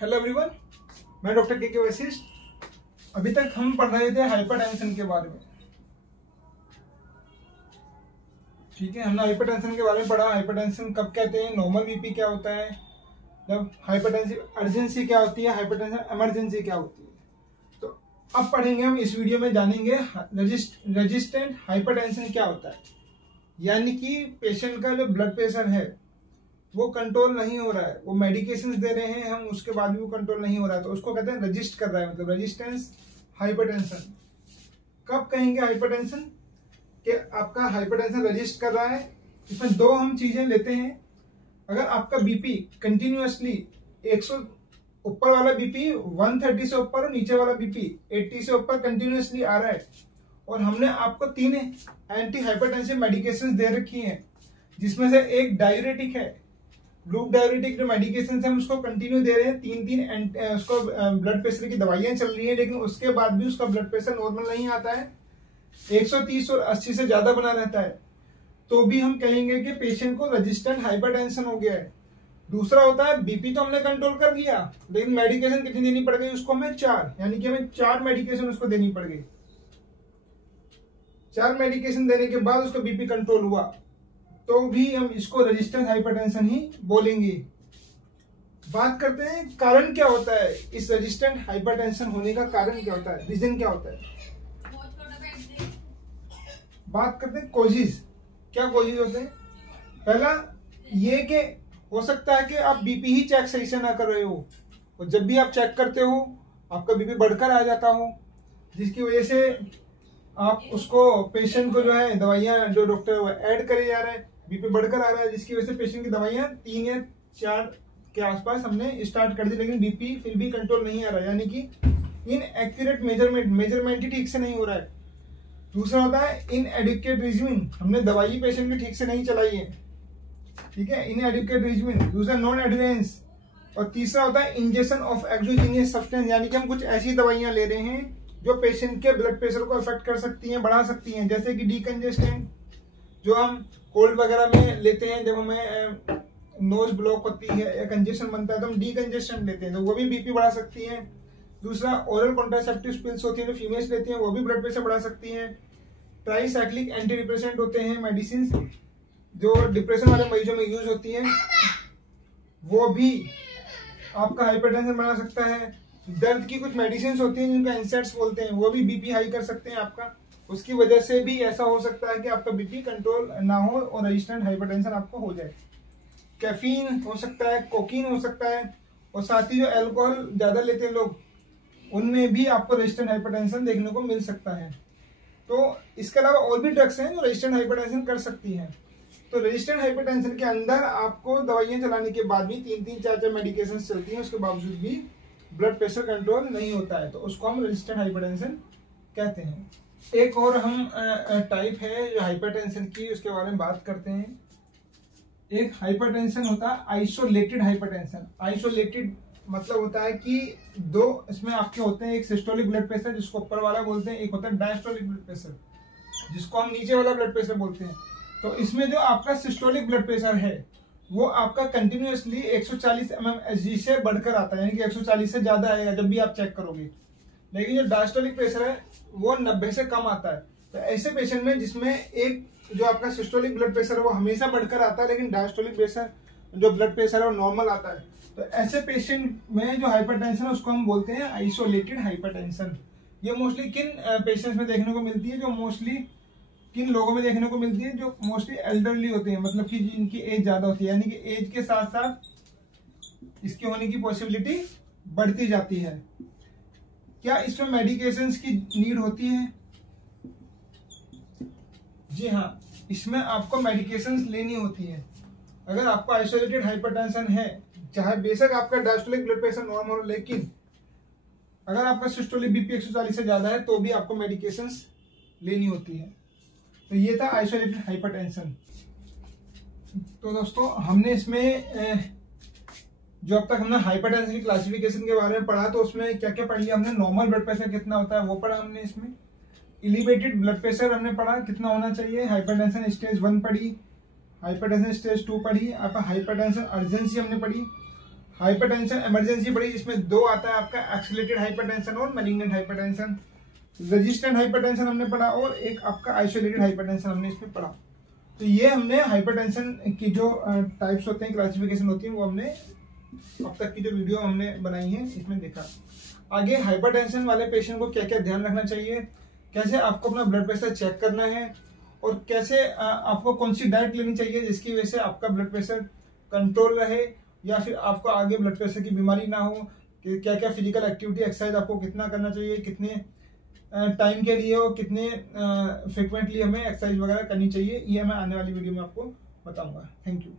Hello everyone, मैं doctor के वशिष्ठ। अभी तक हम पढ़ रहे थे हाइपरटेंशन के बारे में। ठीक है, हमने हाइपरटेंशन के बारे में पढ़ा। हाइपरटेंशन कब कहते हैं, नॉर्मल बीपी क्या होता है, जब हाइपरटेंसिव अर्जेंसी क्या होती है, हाइपरटेंशन इमरजेंसी क्या होती है। तो अब पढ़ेंगे हम, इस वीडियो में जानेंगे रेजिस्टेंट हाइपरटेंशन क्या होता है। यानी कि पेशेंट का जो ब्लड प्रेशर है वो कंट्रोल नहीं हो रहा है, वो मेडिकेशंस दे रहे हैं हम, उसके बाद भी वो कंट्रोल नहीं हो रहा है, तो उसको कहते हैं रजिस्ट कर रहा है, मतलब रेजिस्टेंस हाइपरटेंशन। कब कहेंगे हाइपरटेंशन कि आपका हाइपरटेंशन रजिस्ट कर रहा है? इसमें दो हम चीजें लेते हैं। अगर आपका बीपी कंटिन्यूअसली 100 ऊपर वाला बीपी 130 से ऊपर और नीचे वाला बीपी 80 से ऊपर कंटिन्यूअसली आ रहा है, और हमने आपको 3 एंटी हाइपरटेंसिव मेडिकेशंस दे रखी हैं, जिसमें से एक डाययूरेटिक है, लूप डाययूरेटिक जो मेडिकेशन हम उसको कंटिन्यू दे रहे हैं, 3 उसको ब्लड प्रेशर की दवाइयां चल रही हैं, लेकिन उसके बाद भी उसका ब्लड प्रेशर नॉर्मल नहीं आता है, 130 और 80 से ज्यादा बना रहता है, तो भी हम कहेंगे कि पेशेंट को रेजिस्टेंट हाइपरटेंशन हो गया है। दूसरा होता है बीपी तो हमने कंट्रोल कर लिया, लेकिन मेडिकेशन कितनी देनी पड़ गई उसको, हमें 4, यानी कि हमें 4 मेडिकेशन उसको देनी पड़ गई। 4 मेडिकेशन देने के बाद उसका बीपी कंट्रोल हुआ, तो भी हम इसको रेजिस्टेंट हाइपरटेंशन ही बोलेंगे। बात करते हैं कारण क्या होता है, इस रेजिस्टेंट हाइपरटेंशन होने का कारण क्या होता है, रीजन क्या होता है। बात करते हैं कॉजेज, क्या कॉजेज होते हैं। पहला ये कि हो सकता है कि आप बीपी ही चेक सही से ना कर रहे हो, और जब भी आप चेक करते हो आपका बीपी बढ़कर आ जाता हो, जिसकी वजह से आप उसको पेशेंट को जो है दवाइयां जो डॉक्टर वो ऐड करे जा रहे हैं, बीपी बढ़कर आ रहा है, जिसकी वजह से पेशेंट की दवाइयां 3 या 4 के आसपास हमने स्टार्ट कर दी, लेकिन बीपी फिर भी कंट्रोल नहीं आ रहा है, यानी कि इनएक्यूरेट मेजरमेंट ही ठीक से नहीं हो रहा है। दूसरा होता है इनएडिक्वेट रिजीमिंग, हमने दवाई पेशेंट की ठीक से नहीं चलाई है, ठीक है, इनएडिक्वेट रिजीमिंग। दूसरा नॉन एडहेरेंस, और तीसरा होता है इंजेक्शन ऑफ एक्सोजीनियस सब्सटेंस, यानी कि हम कुछ ऐसी दवाइयां ले रहे हैं जो पेशेंट के ब्लड प्रेशर को अफेक्ट कर सकती हैं, बढ़ा सकती हैं, जैसे कि डीकंजेस्टेंट जो हम कोल्ड वगैरह में लेते हैं, जब हमें नोज ब्लॉक होती है या कंजेशन बनता है तो हम डीकंजेस्टेंट लेते हैं, तो वो भी बीपी बढ़ा सकती हैं। दूसरा ओरल कॉन्ट्रासेप्टिव पिल्स होती है जो फीमेल्स लेती हैं, वो भी ब्लड प्रेशर बढ़ा सकती हैं। ट्राईसाइक्लिक एंटी डिप्रेसेंट होते हैं मेडिसिन जो डिप्रेशन वाले मरीजों में यूज होती है, वो भी आपका हाइपरटेंशन बढ़ा सकता है। दर्द की कुछ मेडिसिन होती हैं जिनका इंसेट्स बोलते हैं, वो भी बीपी हाई कर सकते हैं आपका, उसकी वजह से भी ऐसा हो सकता है कि आपका बीपी कंट्रोल ना हो और रेजिस्टेंट हाइपरटेंशन आपको हो जाए। कैफीन हो सकता है, कोकीन हो सकता है, और साथ ही जो अल्कोहल ज्यादा लेते हैं लोग, उनमें भी आपको रेजिस्टेंट हाइपरटेंशन देखने को मिल सकता है। तो इसके अलावा और भी ड्रग्स हैं जो रेजिस्टेंट हाइपरटेंशन कर सकती हैं। तो रेजिस्टेंट हाइपरटेंशन के अंदर आपको दवाइयां चलाने के बाद भी 3-3, 4-4 मेडिकेशन चलती हैं, उसके बावजूद भी ब्लड प्रेशर कंट्रोल नहीं होता है, तो उसको हम रेजिस्टेंट हाइपरटेंशन कहते हैं। एक और हम टाइप है जो हाइपरटेंशन की, उसके बारे में बात करते हैं। एक हाइपरटेंशन होता है आइसोलेटेड हाइपरटेंशन। आइसोलेटेड मतलब होता है कि दो इसमें आपके होते हैं, एक सिस्टोलिक ब्लड प्रेशर जिसको ऊपर वाला बोलते हैं, एक होता है डायस्टोलिक ब्लड प्रेशर जिसको हम नीचे वाला ब्लड प्रेशर बोलते हैं। तो इसमें जो आपका सिस्टोलिक ब्लड प्रेशर है वो आपका कंटिन्यूअसली 140 mmHg से बढ़कर आता है, यानी कि 140 से ज्यादा आएगा जब भी आप चेक करोगे, लेकिन जो डायस्टोलिक प्रेशर है वो 90 से कम आता है। तो ऐसे पेशेंट में जिसमें एक जो आपका सिस्टोलिक ब्लड प्रेशर है वो हमेशा बढ़कर आता है, लेकिन डायस्टोलिक प्रेशर जो ब्लड प्रेशर है वो नॉर्मल आता है, तो ऐसे पेशेंट में जो हाइपरटेंशन है उसको हम बोलते हैं आइसोलेटेड हाइपरटेंशन। ये मोस्टली किन पेशेंट्स में देखने को मिलती है, जो मोस्टली किन लोगों में देखने को मिलती है, जो मोस्टली एल्डरली होते हैं, मतलब कि जिनकी एज ज्यादा होती है, यानी कि एज के साथ साथ इसके होने की पॉसिबिलिटी बढ़ती जाती है। क्या इसमें मेडिकेशंस की नीड होती है? जी हाँ, इसमें आपको मेडिकेशंस लेनी होती है। अगर आपको आइसोलेटेड हाइपरटेंशन है, चाहे बेशक आपका डायस्टोलिक ब्लड प्रेशर नॉर्मल हो, लेकिन अगर आपका सिस्टोलिक बीपी 140 से ज्यादा है तो भी आपको मेडिकेशंस लेनी होती है। तो ये था आइसोलेटेड हाइपरटेंशन। तो दोस्तों हमने इसमें जो अब तक हमने हाइपरटेंशन की क्लासिफिकेशन के बारे में पढ़ा, तो उसमें क्या क्या पढ़ लिया हमने। नॉर्मल ब्लड प्रेशर कितना होता है वो पढ़ा हमने इसमें। एलिवेटेड ब्लड प्रेशर हमने पढ़ा कितना होना चाहिए। हाइपरटेंशन स्टेज 1 पढ़ी, हाइपरटेंशन स्टेज 2 पढ़ी, आपका हाइपरटेंशन अर्जेंसी हमने पढ़ी, हाइपरटेंशन इमरजेंसी पढ़ी, इसमें दो आता है आपका, एक्सेलरेटेड हाइपरटेंशन और मैलिग्नेंट हाइपरटेंशन। रेजिस्टेंट हाइपरटेंशन हमने पढ़ा और एक आपका आइसोलेटेड हाइपरटेंशन हमने इसमें पढ़ा। तो ये हमने हाइपरटेंशन की जो टाइप्स होते हैं, क्लासिफिकेशन होती है, वो हमने अब तक की जो वीडियो हमने बनाई है इसमें देखा। आगे हाइपरटेंशन वाले पेशेंट को क्या क्या ध्यान रखना चाहिए, कैसे आपको अपना ब्लड प्रेशर चेक करना है, और कैसे आपको कौन सी डाइट लेनी चाहिए जिसकी वजह से आपका ब्लड प्रेशर कंट्रोल रहे या फिर आपको आगे ब्लड प्रेशर की बीमारी ना हो, कि क्या क्या फिजिकल एक्टिविटी एक्सरसाइज आपको कितना करना चाहिए, कितने टाइम के लिए और कितने फ्रिक्वेंटली हमें एक्सरसाइज वगैरह करनी चाहिए, ये मैं आने वाली वीडियो में आपको बताऊंगा। Thank you.